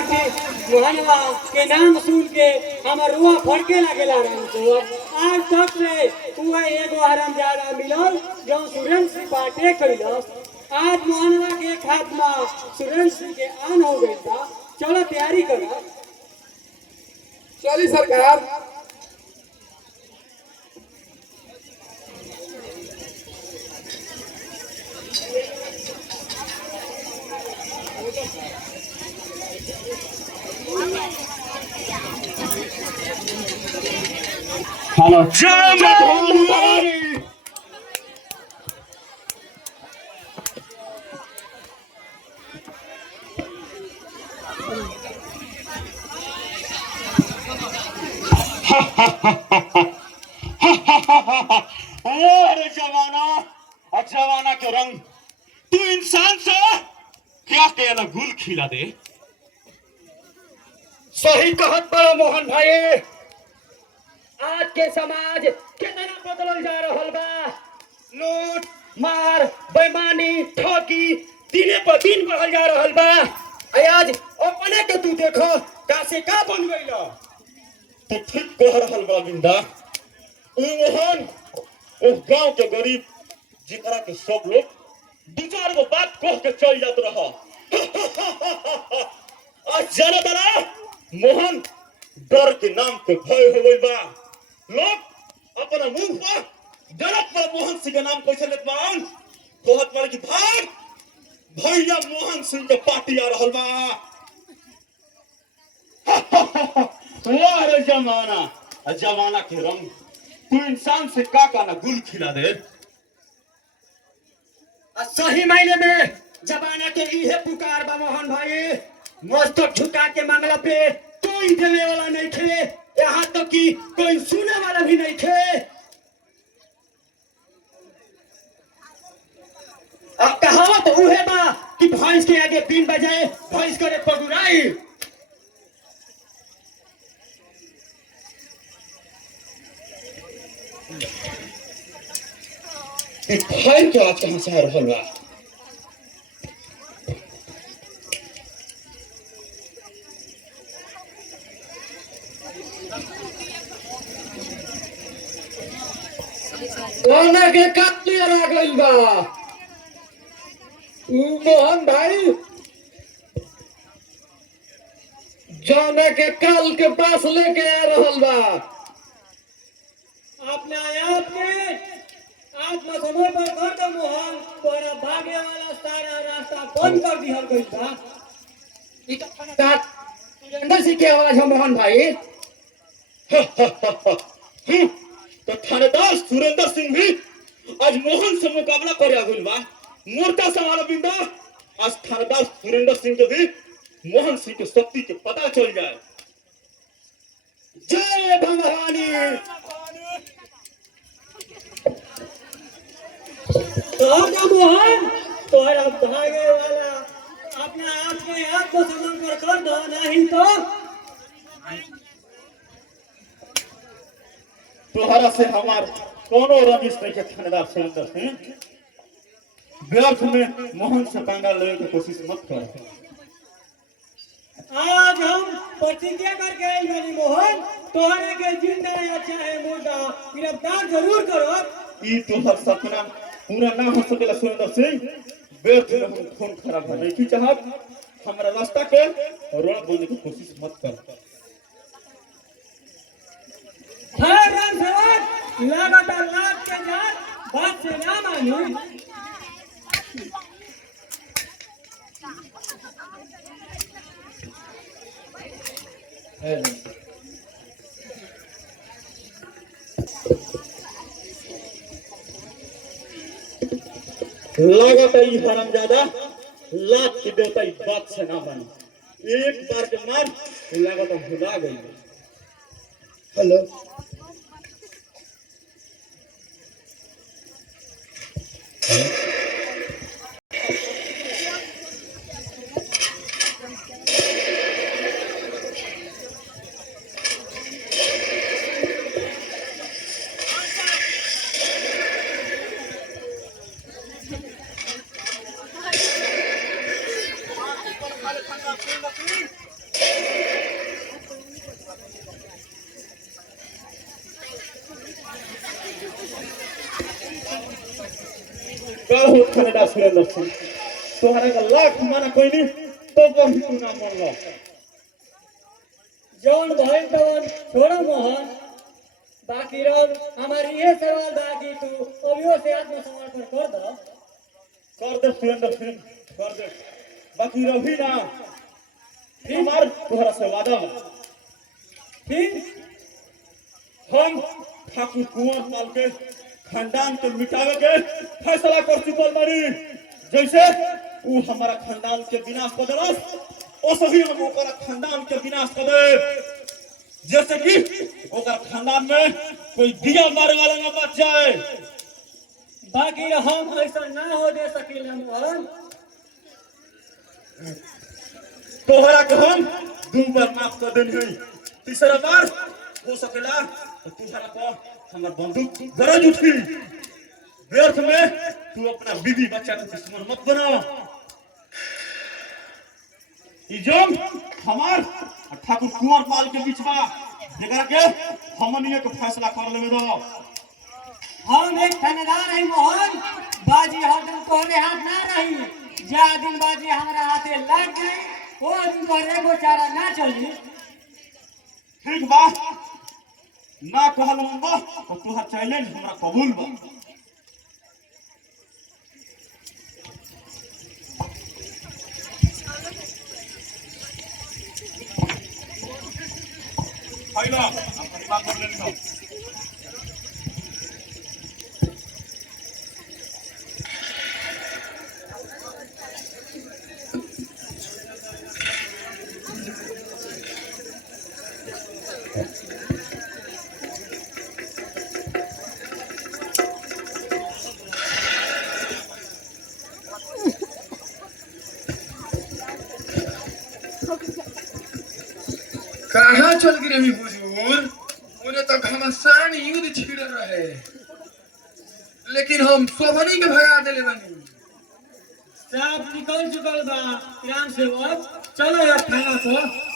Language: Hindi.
मोहनवा के नाम सुन के हमार रुआ फड़के लगेला राम को। आज तक से हुआ एगो हरामजादा मिलल जो सुरेंद्र सिंह बाटे कैलस। आज मोहनवा के खात्मा सुरेंद्र सिंह के आन हो गई था। चलो तैयारी करा। चली सरकार। हेलो अरे जमाना के रंग तू इंसान से क्या कहना गुल खिला दे। सही कहत बड़ा मोहन भाई। आज के समाज कितना बदलल जा रहल बा। लूट मार बेईमानी ठगी दिने पर दिन बढ़ल जा रहल बा। आज अपने के तू देखो का से का बन गइल। तू ठीक कह रहल बा बिंदा। मोहन ओ गांव के गरीब जिकरा के सब लोग दो चार गो बात कह के चल जात रहा। आज जाना बड़ा मोहन डर के नाम पे भय हो गइल बा। लोग अपना मुंह पर गलत पर मोहन सिंह के नाम कैसे लेत बान। कहत बा कि भाग भैया मोहन सिंह के पार्टी आ रहल बा। वाह रे जमाना के रंग तू इंसान से का ना गुल खिला दे। सही मायने में जमाना के इहे पुकार बा मोहन भाई। मस्तक झुका के मांगला पे कोई देने वाला नहीं थे। यहाँ तक कि कोई सुने वाला भी नहीं थे। अब कहावत उहे बा कि भैंस के आगे बीन बजाए भैंस करे पगुराई। भय के आज कहां से आ रहल बा। कोना के काटले आ गइल बा मोहन भाई। जाने के काल के पास लेके आ रहल बा। अपने आप में आत्मा समय पर कर दो मोहन। तोरा भागे वाला सारा रास्ता बंद कर दिया गई था। सुरेंद्र सिंह की आवाज है मोहन भाई। तो थानेदार सुरेंद्र सिंह भी आज मोहन से मुकाबला करे आगुल बा। मोर्चा संभालो बिंदा। आज थानेदार सुरेंद्र सिंह के भी मोहन सिंह के शक्ति के पता चल जाए। जय भवानी। तो मोहन तोरा भागे वाला अपना आप के आप को समझ कर दो। नहीं तो तोहरा से हमार कोनो रंजिश नहीं के थानेदार सुरेंद्र सिंह। व्यर्थ में मोहन से पंगा लेने की कोशिश मत कर। आज हम प्रतिज्ञा करके आए बानी मोहन। तोहरे के जिंदा या चाहे मुर्दा गिरफ्तार जरूर करो। ई तोहर सपना पूरा ना हो सकेला सुरेंद्र सिंह। व्यर्थ में हम खून खराब होने की चाहत हमारा रास्ता के रोड बोलने की कोशिश मत कर। राम सवार लगातार लाख के जात बात से ना मानी। लागत है ये हरामजादा लाख की देवता इस बात से ना बनी। एक बार के मार लागत है भुला गई। हेलो का हो थानेदार सुरेंद्र सिंह तोहरा का लाख माना कोई नहीं तो कहीं तू ना मरलो जौन भइल तवन छोड़ो मोहन। बाकी रह हमारी ये सवाल बाकी तू अभियो से आत्मसमर्पण कर दो। कर दे सुरेंद्र सिंह कर दे बाकी रही ना हमार तोहरा से वादा बा। फिर हम ठाकुर कुंवर पाल के खानदान के मिटावे के फैसला कर चुकल बानी। जैसे वो हमारा खानदान के विनाश कर देलस ओसे ही हम ओकरा खानदान के विनाश कर दे। जैसे कि ओकरा खानदान में कोई दिया मारे वाला ना बच जाए। बाकी हम ऐसा ना हो दे सकीले मोहन। तोहरा के हम 2 बार माफ कर देनी हुई तीसरा बार हो सकेला तो तुहरा पर हमार बंदूक गरज उठी। व्यर्थ में तू अपना बीवी बच्चा के दुश्मन मत बना। ई जंग हमार और ठाकुर कुंवर पाल के बीच बा जेकरा के हमनिए के फैसला कर लेवे दो। हम एक थानेदार है मोहन। बाजी हरदम तोहरे हाथ ना रही। जा दिन बाजी हमारा हाथे लग गई वो दिन तोहरे को चारा ना चली। ठीक बा ना कहल बा तो तुहर चैलेंज हमरा कबूल बा। आइला अपनी बात कर लेनी। कहाँ चल गई रही हुजूर? उन्हें तो घमासान युद्ध छिड़ रहे लेकिन हम सोभनी के भगा देले बनी। सब निकल चुकल बा। राम सेवक चलो यार थाना पर।